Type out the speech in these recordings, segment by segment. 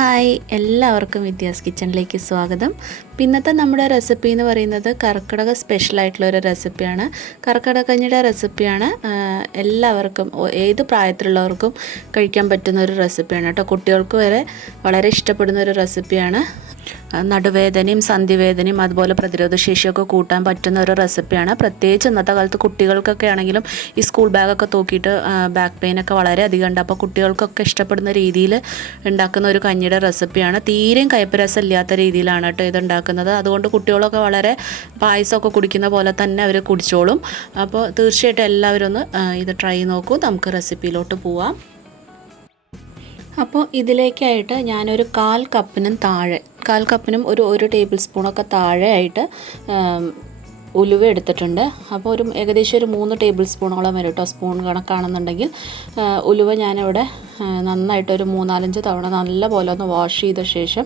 Hi, എല്ലാവർക്കും വിദ്യാസ് കിച്ചണിലേക്ക് സ്വാഗതം. ഇന്നത്തെ നമ്മുടെ റെസിപ്പി എന്ന് പറയുന്നത് കർക്കിടക സ്പെഷ്യലായിട്ടുള്ള ഒരു റെസിപ്പിയാണ്. കർക്കിടക കഞ്ഞിയുടെ റെസിപ്പിയാണ്. എല്ലാവർക്കും ഏത് പ്രായത്തിലുള്ളവർക്കും കഴിക്കാൻ പറ്റുന്ന ഒരു റെസിപ്പിയാണ് കേട്ടോ. കുട്ടികൾക്ക് വരെ വളരെ ഇഷ്ടപ്പെടുന്ന ഒരു റെസിപ്പിയാണ്. നടുവേദനയും സന്ധിവേദനയും അതുപോലെ പ്രതിരോധശേഷിയൊക്കെ കൂട്ടാൻ പറ്റുന്ന ഒരു റെസിപ്പിയാണ്. പ്രത്യേകിച്ച് ഇന്നത്തെ കാലത്ത് കുട്ടികൾക്കൊക്കെ ആണെങ്കിലും ഈ സ്കൂൾ ബാഗൊക്കെ തൂക്കിയിട്ട് ബാക്ക് പെയിനൊക്കെ വളരെ അധികം ഉണ്ട്. അപ്പോൾ കുട്ടികൾക്കൊക്കെ ഇഷ്ടപ്പെടുന്ന രീതിയിൽ ഉണ്ടാക്കുന്ന ഒരു കഞ്ഞിയുടെ റെസിപ്പിയാണ്. തീരെയും കയ്പ്പ് ഇല്ലാത്ത രീതിയിലാണ് കേട്ടോ ഇത് ഉണ്ടാക്കുന്നത്. അതുകൊണ്ട് കുട്ടികളൊക്കെ വളരെ പായസമൊക്കെ കുടിക്കുന്ന പോലെ തന്നെ അവർ കുടിച്ചോളും. അപ്പോൾ തീർച്ചയായിട്ടും എല്ലാവരും ഒന്ന് ഇത് ട്രൈ നോക്കൂ. നമുക്ക് റെസിപ്പിയിലോട്ട് പോവാം. അപ്പോൾ ഇതിലേക്കായിട്ട് ഞാനൊരു കാൽ കപ്പിനും ഒരു ടേബിൾ സ്പൂണൊക്കെ താഴെയായിട്ട് ഉലുവ എടുത്തിട്ടുണ്ട്. അപ്പോൾ ഏകദേശം ഒരു 3 ടേബിൾ സ്പൂണോളം വരും കേട്ടോ. സ്പൂൺ കണക്കാണെന്നുണ്ടെങ്കിൽ ഉലുവ ഞാനിവിടെ നന്നായിട്ട് ഒരു 3-4 തവണ നല്ല പോലെ ഒന്ന് വാഷ് ചെയ്ത ശേഷം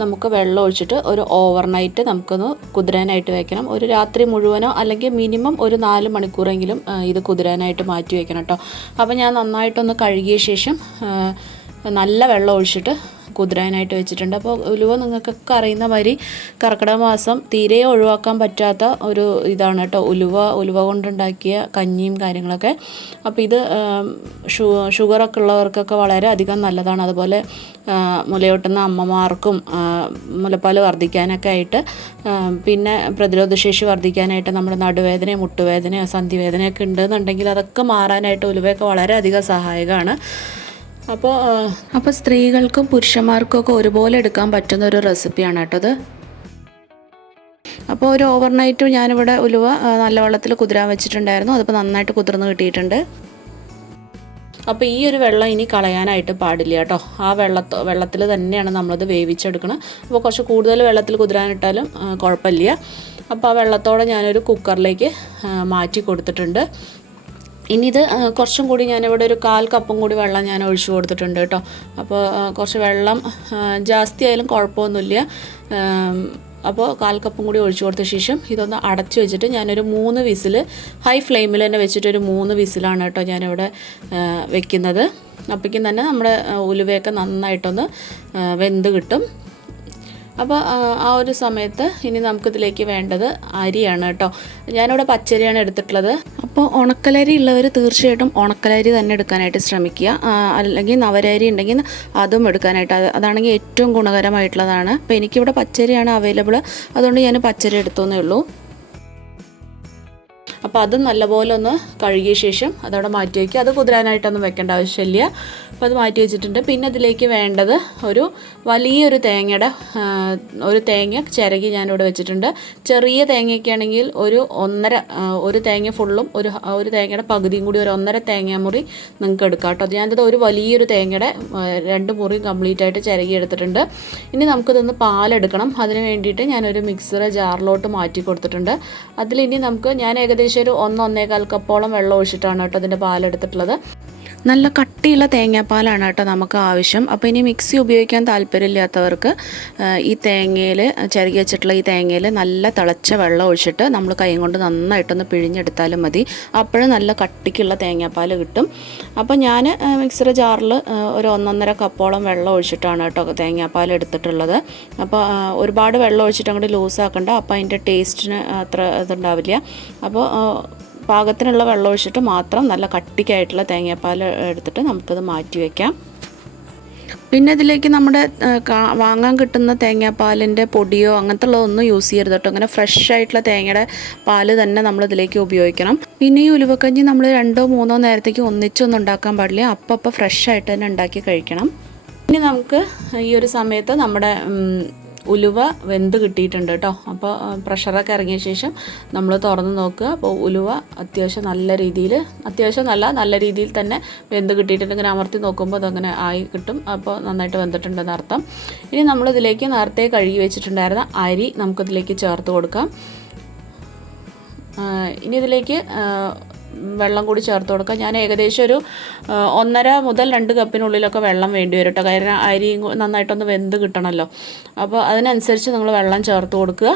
നമുക്ക് വെള്ളം ഒഴിച്ചിട്ട് ഒരു ഓവർനൈറ്റ് നമുക്കൊന്ന് കുതിരാനായിട്ട് വെക്കണം. ഒരു രാത്രി മുഴുവനോ അല്ലെങ്കിൽ മിനിമം ഒരു 4 മണിക്കൂറെങ്കിലും ഇത് കുതിരാനായിട്ട് മാറ്റി വെക്കണം കേട്ടോ. അപ്പോൾ ഞാൻ നന്നായിട്ടൊന്ന് കഴുകിയ ശേഷം നല്ല വെള്ളം ഒഴിച്ചിട്ട് കുതിരാനായിട്ട് വെച്ചിട്ടുണ്ട്. അപ്പോൾ ഉലുവ നിങ്ങൾക്കൊക്കെ അറിയുന്ന മാതിരി കർക്കിടക മാസം തീരെ ഒഴിവാക്കാൻ പറ്റാത്ത ഒരു ഇതാണ് കേട്ടോ ഉലുവ കൊണ്ടുണ്ടാക്കിയ കഞ്ഞിയും കാര്യങ്ങളൊക്കെ. അപ്പോൾ ഇത് ഷുഗറൊക്കെ ഉള്ളവർക്കൊക്കെ വളരെ അധികം നല്ലതാണ്. അതുപോലെ മുലയൂട്ടുന്ന അമ്മമാർക്കും മുലപ്പാൽ വർദ്ധിക്കാനൊക്കെ ആയിട്ട്, പിന്നെ പ്രതിരോധശേഷി വർദ്ധിക്കാനായിട്ട്, നമ്മുടെ നടുവേദനയോ മുട്ടുവേദനയോ സന്ധിവേദനയൊക്കെ ഉണ്ടെന്നുണ്ടെങ്കിൽ അതൊക്കെ മാറാനായിട്ട് ഉലുവയൊക്കെ വളരെയധികം സഹായകമാണ്. അപ്പോൾ സ്ത്രീകൾക്കും പുരുഷന്മാർക്കും ഒക്കെ ഒരുപോലെ എടുക്കാൻ പറ്റുന്ന ഒരു റെസിപ്പിയാണ് കേട്ടോ ഇത്. അപ്പോൾ ഒരു ഓവർനൈറ്റ് ഞാനിവിടെ ഉലുവ നല്ല വെള്ളത്തിൽ കുതിരാൻ വെച്ചിട്ടുണ്ടായിരുന്നു. അതിപ്പോൾ നന്നായിട്ട് കുതിർന്ന് കിട്ടിയിട്ടുണ്ട്. അപ്പോൾ ഈ ഒരു വെള്ളം ഇനി കളയാനായിട്ട് പാടില്ല കേട്ടോ. ആ വെള്ളത്തിൽ തന്നെയാണ് നമ്മളത് വേവിച്ചെടുക്കണം. അപ്പോൾ കുറച്ച് കൂടുതൽ വെള്ളത്തിൽ കുതിരാനിട്ടാലും കുഴപ്പമില്ല. അപ്പോൾ ആ വെള്ളത്തോടെ ഞാനൊരു കുക്കറിലേക്ക് മാറ്റി കൊടുത്തിട്ടുണ്ട്. ഇനി ഇത് കുറച്ചും കൂടി ഞാനിവിടെ ഒരു 1/4 കപ്പും കൂടി വെള്ളം ഞാൻ ഒഴിച്ചു കൊടുത്തിട്ടുണ്ട് കേട്ടോ. അപ്പോൾ കുറച്ച് വെള്ളം ജാസ്തി ആയാലും കുഴപ്പമൊന്നുമില്ല. അപ്പോൾ 1/4 കപ്പും കൂടി ഒഴിച്ചു കൊടുത്ത ശേഷം ഇതൊന്ന് അടച്ചു വെച്ചിട്ട് ഞാനൊരു 3 വിസിൽ ഹൈ ഫ്ലെയിമിൽ തന്നെ വെച്ചിട്ടൊരു 3 വിസിലാണ് കേട്ടോ ഞാനിവിടെ വെക്കുന്നത്. അപ്പോഴേക്കും തന്നെ നമ്മുടെ ഉലുവയൊക്കെ നന്നായിട്ടൊന്ന് വെന്ത് കിട്ടും. അപ്പോൾ ആ ഒരു സമയത്ത് ഇനി നമുക്കിതിലേക്ക് വേണ്ടത് അരിയാണ് കേട്ടോ. ഞാനിവിടെ പച്ചരിയാണ് എടുത്തിട്ടുള്ളത്. അപ്പോൾ ഉണക്കലരി ഉള്ളവർ തീർച്ചയായിട്ടും ഉണക്കലരി തന്നെ എടുക്കാനായിട്ട് ശ്രമിക്കുക. അല്ലെങ്കിൽ നവരരി ഉണ്ടെങ്കിൽ അതും എടുക്കാനായിട്ട്, അതാണെങ്കിൽ ഏറ്റവും ഗുണകരമായിട്ടുള്ളതാണ്. അപ്പോൾ എനിക്കിവിടെ പച്ചരിയാണ് അവൈലബിൾ, അതുകൊണ്ട് ഞാൻ പച്ചരി എടുത്തോന്നേ ഉള്ളൂ. അപ്പോൾ അത് നല്ലപോലെ ഒന്ന് കഴുകിയ ശേഷം അതവിടെ മാറ്റി വയ്ക്കുക. അത് കുതിരാനായിട്ടൊന്നും വെക്കേണ്ട ആവശ്യമില്ല. അപ്പോൾ അത് മാറ്റി വെച്ചിട്ടുണ്ട്. പിന്നെ അതിലേക്ക് വേണ്ടത് വലിയൊരു തേങ്ങ ചിരകി ഞാനിവിടെ വെച്ചിട്ടുണ്ട്. ചെറിയ തേങ്ങയൊക്കെ ആണെങ്കിൽ ഒരു തേങ്ങ ഫുള്ളും ഒരു തേങ്ങയുടെ പകുതിയും കൂടി ഒരു 1.5 തേങ്ങാമുറി നിങ്ങൾക്ക് എടുക്കാം കേട്ടോ. ഞാനത് ഒരു വലിയൊരു തേങ്ങയുടെ 2 മുറി കംപ്ലീറ്റ് ആയിട്ട് ചിരകി എടുത്തിട്ടുണ്ട്. ഇനി നമുക്കിതൊന്ന് പാലെടുക്കണം. അതിന് വേണ്ടിയിട്ട് ഞാനൊരു മിക്സറ് ജാറിലോട്ട് മാറ്റി കൊടുത്തിട്ടുണ്ട്. അതിലിനി ഞാൻ ഏകദേശം ഒരു 1-1.25 കപ്പോളം വെള്ളം ഒഴിച്ചിട്ടാണ് കേട്ടോ അതിൻ്റെ പാലെടുത്തിട്ടുള്ളത്. നല്ല കട്ടിയുള്ള തേങ്ങാപ്പാലാണ് കേട്ടോ നമുക്ക് ആവശ്യം. അപ്പോൾ ഇനി മിക്സി ഉപയോഗിക്കാൻ താല്പര്യമില്ലാത്തവർക്ക് ഈ തേങ്ങയിൽ ചിരകി വെച്ചിട്ടുള്ള ഈ തേങ്ങയിൽ നല്ല തിളച്ച വെള്ളം ഒഴിച്ചിട്ട് നമ്മൾ കൈ കൊണ്ട് നന്നായിട്ടൊന്ന് പിഴിഞ്ഞെടുത്താലും മതി. അപ്പോഴും നല്ല കട്ടിക്കുള്ള തേങ്ങാപ്പാൽ കിട്ടും. അപ്പോൾ ഞാൻ മിക്സർ ജാറിൽ ഒരു 1-1.5 കപ്പോളം വെള്ളം ഒഴിച്ചിട്ടാണ് കേട്ടോ തേങ്ങാപ്പാൽ എടുത്തിട്ടുള്ളത്. അപ്പോൾ ഒരുപാട് വെള്ളം ഒഴിച്ചിട്ട് അങ്ങോട്ട് ലൂസാക്കണ്ട. അപ്പോൾ അതിൻ്റെ ടേസ്റ്റിന് അത്ര ഇതുണ്ടാവില്ല. അപ്പോൾ പാകത്തിനുള്ള വെള്ളം ഒഴിച്ചിട്ട് മാത്രം നല്ല കട്ടിക്കായിട്ടുള്ള തേങ്ങാപ്പാൽ എടുത്തിട്ട് നമുക്കത് മാറ്റി വയ്ക്കാം. പിന്നെ ഇതിലേക്ക് നമ്മുടെ വാങ്ങാൻ കിട്ടുന്ന തേങ്ങാപ്പാലിൻ്റെ പൊടിയോ അങ്ങനത്തെ ഉള്ളതൊന്നും യൂസ് ചെയ്യരുത് കേട്ടോ. അങ്ങനെ ഫ്രഷ് ആയിട്ടുള്ള തേങ്ങയുടെ പാല് തന്നെ നമ്മളിതിലേക്ക് ഉപയോഗിക്കണം. പിന്നെ ഈ ഉലുവക്കഞ്ഞി നമ്മൾ 2-3 നേരത്തേക്ക് ഒന്നിച്ചൊന്നും ഉണ്ടാക്കാൻ പാടില്ല. അപ്പം ഫ്രഷ് ആയിട്ട് തന്നെ ഉണ്ടാക്കി കഴിക്കണം. ഇനി നമുക്ക് ഈ ഒരു സമയത്ത് നമ്മുടെ ഉലുവ വെന്ത് കിട്ടിയിട്ടുണ്ട് കേട്ടോ. അപ്പോൾ പ്രഷറൊക്കെ ഇറങ്ങിയ ശേഷം നമ്മൾ തുറന്ന് നോക്കുക. അപ്പോൾ ഉലുവ നല്ല രീതിയിൽ തന്നെ വെന്ത് കിട്ടിയിട്ടുണ്ടെങ്കിൽ അമർത്തി നോക്കുമ്പോൾ അതങ്ങനെ ആയി കിട്ടും. അപ്പോൾ നന്നായിട്ട് വെന്തിട്ടുണ്ടെന്ന് അർത്ഥം. ഇനി നമ്മളിതിലേക്ക് നേരത്തെ കഴുകി വെച്ചിട്ടുണ്ടായിരുന്ന അരി നമുക്കിതിലേക്ക് ചേർത്ത് കൊടുക്കാം. ഇനി ഇതിലേക്ക് വെള്ളം കൂടി ചേർത്ത് കൊടുക്കുക. ഞാൻ ഏകദേശം ഒരു 1.5 മുതൽ 2 കപ്പിനുള്ളിലൊക്കെ വെള്ളം വേണ്ടി വരും കേട്ടോ. കാരണം അരി നന്നായിട്ടൊന്ന് വെന്ത് കിട്ടണമല്ലോ. അപ്പോൾ അതിനനുസരിച്ച് നിങ്ങൾ വെള്ളം ചേർത്ത് കൊടുക്കുക.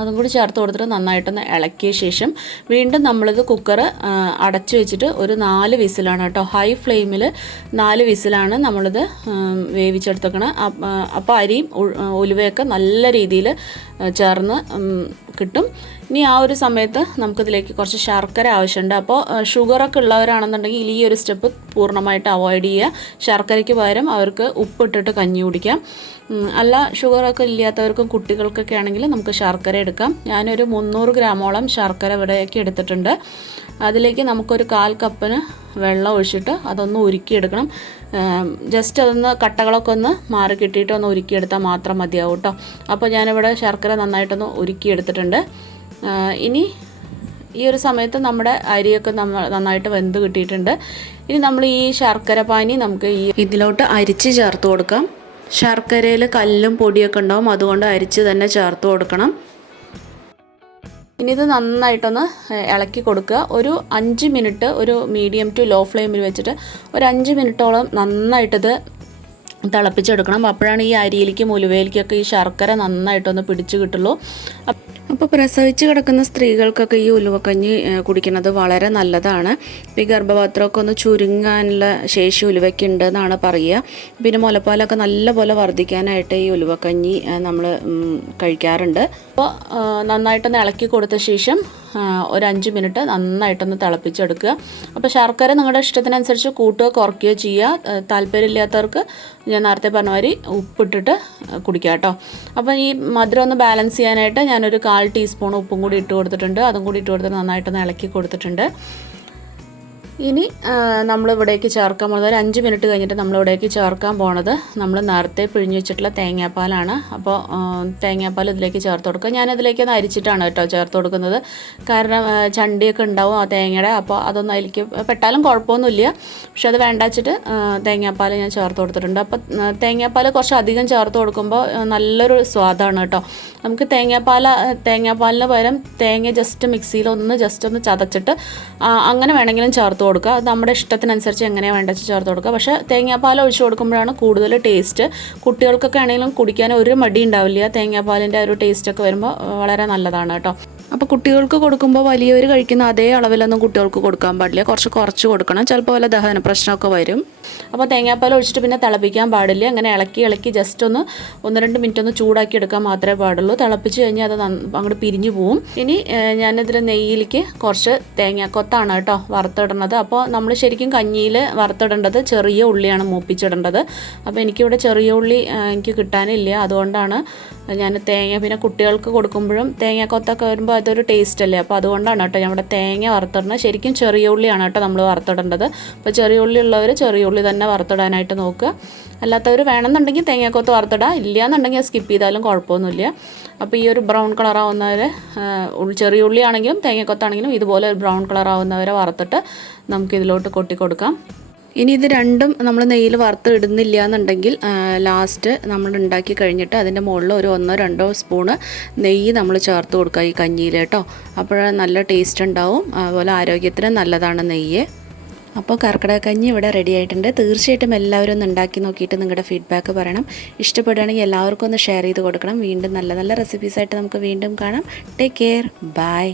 അതും കൂടി ചേർത്ത് കൊടുത്തിട്ട് നന്നായിട്ടൊന്ന് ഇളക്കിയ ശേഷം വീണ്ടും നമ്മളിത് കുക്കർ അടച്ചു വെച്ചിട്ട് ഒരു 4 വിസിലാണ് കേട്ടോ. ഹൈ ഫ്ലെയിമിൽ 4 വിസിലാണ് നമ്മളിത് വേവിച്ചെടുത്തേക്കണം. അപ്പോൾ അരിയും ഉലുവയൊക്കെ നല്ല രീതിയിൽ ചേർന്ന് കിട്ടും. ഇനി ആ ഒരു സമയത്ത് നമുക്കിതിലേക്ക് കുറച്ച് ശർക്കര ആവശ്യമുണ്ട്. അപ്പോൾ ഷുഗറൊക്കെ ഉള്ളവരാണെന്നുണ്ടെങ്കിൽ ഈ ഒരു സ്റ്റെപ്പ് പൂർണ്ണമായിട്ട് അവോയ്ഡ് ചെയ്യുക. ശർക്കരയ്ക്ക് പകരം അവർക്ക് ഉപ്പിട്ടിട്ട് കഞ്ഞി കുടിക്കാം. അല്ല ഷുഗറൊക്കെ ഇല്ലാത്തവർക്കും കുട്ടികൾക്കൊക്കെ ആണെങ്കിൽ നമുക്ക് ശർക്കര എടുക്കാം. ഞാനൊരു 300 ഗ്രാമോളം ശർക്കര ഇവിടേക്ക് എടുത്തിട്ടുണ്ട്. അതിലേക്ക് നമുക്കൊരു 1/4 കപ്പിന് വെള്ളം ഒഴിച്ചിട്ട് അതൊന്ന് ഉരുക്കിയെടുക്കണം. ജസ്റ്റ് അതൊന്ന് കട്ടകളൊക്കെ ഒന്ന് മാറി കിട്ടിയിട്ട് ഒന്ന് ഉരുക്കിയെടുത്താൽ മാത്രം മതിയാവും കേട്ടോ. അപ്പോൾ ഞാനിവിടെ ശർക്കര നന്നായിട്ടൊന്ന് ഉരുക്കിയെടുത്തിട്ടുണ്ട്. ഇനി ഈ ഒരു സമയത്ത് നമ്മുടെ അരിയൊക്കെ നന്നായിട്ട് വെന്ത് കിട്ടിയിട്ടുണ്ട്. ഇനി നമ്മൾ ഈ ശർക്കര പാനി നമുക്ക് ഇതിലോട്ട് അരിച്ച് ചേർത്ത് കൊടുക്കാം. ശർക്കരയിൽ കല്ലും പൊടിയൊക്കെ ഉണ്ടാവും, അതുകൊണ്ട് അരിച്ച് തന്നെ ചേർത്ത് കൊടുക്കണം. ഇനി ഇത് നന്നായിട്ടൊന്ന് ഇളക്കി കൊടുക്കുക. ഒരു 5 മിനിറ്റ് ഒരു മീഡിയം ടു ലോ ഫ്ലെയിമിൽ വെച്ചിട്ട് ഒരു 5 മിനിറ്റോളം നന്നായിട്ടിത് തിളപ്പിച്ചെടുക്കണം. അപ്പോഴാണ് ഈ അരിയിലേക്കും ഉലുവയിലേക്കൊക്കെ ഈ ശർക്കര നന്നായിട്ടൊന്ന് പിടിച്ച് കിട്ടുള്ളൂ. അപ്പോൾ പ്രസവിച്ച് കിടക്കുന്ന സ്ത്രീകൾക്കൊക്കെ ഈ ഉലുവക്കഞ്ഞി കുടിക്കുന്നത് വളരെ നല്ലതാണ്. ഈ ഗർഭപാത്രമൊക്കെ ഒന്ന് ചുരുങ്ങാനുള്ള ശേഷി ഉലുവയ്ക്കുണ്ട് എന്നാണ് പറയുക. പിന്നെ മുലപ്പാലൊക്കെ നല്ലപോലെ വർദ്ധിക്കാനായിട്ട് ഈ ഉലുവക്കഞ്ഞി നമ്മൾ കഴിക്കാറുണ്ട്. അപ്പോൾ നന്നായിട്ടൊന്ന് ഇളക്കി കൊടുത്ത ശേഷം ഒരു 5 മിനിറ്റ് നന്നായിട്ടൊന്ന് തിളപ്പിച്ചെടുക്കുക. അപ്പോൾ ശർക്കര നിങ്ങളുടെ ഇഷ്ടത്തിനനുസരിച്ച് കൂട്ടുകയോ കുറയ്ക്കുകയോ ചെയ്യുക. താല്പര്യമില്ലാത്തവർക്ക് ഞാൻ നേരത്തെ പറഞ്ഞ മാതിരി ഉപ്പിട്ടിട്ട് കുടിക്കുക കേട്ടോ. അപ്പോൾ ഈ മധുരം ഒന്ന് ബാലൻസ് ചെയ്യാനായിട്ട് ഞാനൊരു 1/4 ടീസ്പൂൺ ഉപ്പും കൂടി ഇട്ട് കൊടുത്തിട്ടുണ്ട്. അതും കൂടി ഇട്ട് കൊടുത്തിട്ട് നന്നായിട്ടൊന്ന് ഇളക്കി കൊടുത്തിട്ടുണ്ട്. ഇനി നമ്മളിവിടേക്ക് ചേർക്കാൻ പോകുന്നത് ഒരു 5 മിനിറ്റ് കഴിഞ്ഞിട്ട് നമ്മളിവിടേക്ക് ചേർക്കാൻ പോണത് നമ്മൾ നേരത്തെ പിഴിഞ്ഞ് വെച്ചിട്ടുള്ള തേങ്ങാപ്പാലാണ്. അപ്പോൾ തേങ്ങാപ്പാൽ ഇതിലേക്ക് ചേർത്ത് കൊടുക്കുക. ഞാനതിലേക്കൊന്ന് അരിച്ചിട്ടാണ് കേട്ടോ ചേർത്ത് കൊടുക്കുന്നത്. കാരണം ചണ്ടിയൊക്കെ ഉണ്ടാവും ആ തേങ്ങയുടെ. അപ്പോൾ അതൊന്നും അതിലേക്ക് പെട്ടാലും കുഴപ്പമൊന്നുമില്ല. പക്ഷെ അത് വേണ്ട വെച്ചിട്ട് തേങ്ങാപ്പാൽ ഞാൻ ചേർത്ത് കൊടുത്തിട്ടുണ്ട്. അപ്പോൾ തേങ്ങാപ്പാൽ കുറച്ച് അധികം ചേർത്ത് കൊടുക്കുമ്പോൾ നല്ലൊരു സ്വാദാണ് കേട്ടോ. നമുക്ക് തേങ്ങാപ്പാലിന് പകരം തേങ്ങ ജസ്റ്റ് മിക്സിയിൽ ജസ്റ്റ് ഒന്ന് ചതച്ചിട്ട് അങ്ങനെ വേണമെങ്കിലും ചേർത്ത് കൊടുക്കുക. അത് നമ്മുടെ ഇഷ്ടത്തിനനുസരിച്ച് എങ്ങനെയാണ് വേണ്ടത് ചേർത്ത് കൊടുക്കുക. പക്ഷേ തേങ്ങാപ്പാൽ ഒഴിച്ച് കൊടുക്കുമ്പോഴാണ് കൂടുതൽ ടേസ്റ്റ്. കുട്ടികൾക്കൊക്കെ ആണെങ്കിലും കുടിക്കാൻ ഒരു മടി ഉണ്ടാവില്ല. തേങ്ങാപ്പാലിൻ്റെ ഒരു ടേസ്റ്റൊക്കെ വരുമ്പോൾ വളരെ നല്ലതാണ് കേട്ടോ. അപ്പോൾ കുട്ടികൾക്ക് കൊടുക്കുമ്പോൾ വലിയവർ കഴിക്കുന്ന അതേ അളവിലൊന്നും കുട്ടികൾക്ക് കൊടുക്കാൻ പാടില്ല. കുറച്ച് കൊടുക്കണം. ചിലപ്പോൾ വല്ല ദഹന പ്രശ്നമൊക്കെ വരും. അപ്പോൾ തേങ്ങാപ്പാൽ ഒഴിച്ചിട്ട് പിന്നെ തിളപ്പിക്കാൻ പാടില്ല. അങ്ങനെ ഇളക്കി ജസ്റ്റ് 1-2 മിനിറ്റ് ഒന്ന് ചൂടാക്കി എടുക്കാൻ മാത്രമേ പാടുള്ളൂ. തിളപ്പിച്ച് കഴിഞ്ഞാൽ അത് അങ്ങോട്ട് പിരിഞ്ഞു പോവും. ഇനി ഞാനിതിൽ നെയ്യിലേക്ക് കുറച്ച് തേങ്ങാക്കൊത്താണ് കേട്ടോ വറുത്തിടുന്നത്. അപ്പോൾ നമ്മൾ ശരിക്കും കഞ്ഞിയിൽ വറുത്തിടേണ്ടത് ചെറിയ ഉള്ളിയാണ് മൂപ്പിച്ചിടേണ്ടത്. അപ്പോൾ എനിക്കിവിടെ ചെറിയ ഉള്ളി എനിക്ക് കിട്ടാനില്ല. അതുകൊണ്ടാണ് ഞാൻ തേങ്ങ, പിന്നെ കുട്ടികൾക്ക് കൊടുക്കുമ്പോഴും തേങ്ങാക്കൊത്തൊക്കെ വരുമ്പോൾ അതൊരു ടേസ്റ്റ് അല്ലേ. അപ്പോൾ അതുകൊണ്ടാണ് കേട്ടോ ഞാൻ ഇവിടെ തേങ്ങ വറുത്തിടുന്നത്. ശരിക്കും ചെറിയ ഉള്ളിയാണ് കേട്ടോ നമ്മൾ വറുത്തിടേണ്ടത്. അപ്പോൾ ചെറിയ ഉള്ളി ഉള്ളവർ ചെറിയ ഉള്ളി തന്നെ വറുത്തിടാനായിട്ട് നോക്കുക. അല്ലാത്തവർ വേണമെന്നുണ്ടെങ്കിൽ തേങ്ങാക്കൊത്ത് വറുത്തിടാം, ഇല്ലയെന്നുണ്ടെങ്കിൽ സ്കിപ്പ് ചെയ്താലും കുഴപ്പമൊന്നുമില്ല. അപ്പോൾ ഈ ഒരു ബ്രൗൺ കളറാവുന്നവരെ ചെറിയ ഉള്ളി ആണെങ്കിലും തേങ്ങാക്കൊത്താണെങ്കിലും ഇതുപോലെ ബ്രൗൺ കളറാവുന്നവരെ വറുത്തിട്ട് നമുക്കിതിലോട്ട് കൊട്ടി കൊടുക്കാം. ഇനി ഇത് രണ്ടും നമ്മൾ നെയ്യിൽ വറുത്ത് ഇടുന്നില്ല എന്നുണ്ടെങ്കിൽ ലാസ്റ്റ് നമ്മൾ ഉണ്ടാക്കി കഴിഞ്ഞിട്ട് അതിൻ്റെ മുകളിൽ ഒരു 1-2 സ്പൂണ് നെയ്യ് നമ്മൾ ചേർത്ത് കൊടുക്കുക ഈ കഞ്ഞിയിൽ കേട്ടോ. അപ്പോഴാണ് നല്ല ടേസ്റ്റ് ഉണ്ടാവും. അതുപോലെ ആരോഗ്യത്തിന് നല്ലതാണ് നെയ്യ്. അപ്പോൾ കർക്കിടക കഞ്ഞി ഇവിടെ റെഡി ആയിട്ടുണ്ട്. തീർച്ചയായിട്ടും എല്ലാവരും ഒന്ന് ഉണ്ടാക്കി നോക്കിയിട്ട് നിങ്ങളുടെ ഫീഡ്ബാക്ക് പറയണം. ഇഷ്ടപ്പെടുകയാണെങ്കിൽ എല്ലാവർക്കും ഒന്ന് ഷെയർ ചെയ്ത് കൊടുക്കണം. വീണ്ടും നല്ല റെസിപ്പീസായിട്ട് നമുക്ക് വീണ്ടും കാണാം. Take care. ബൈ.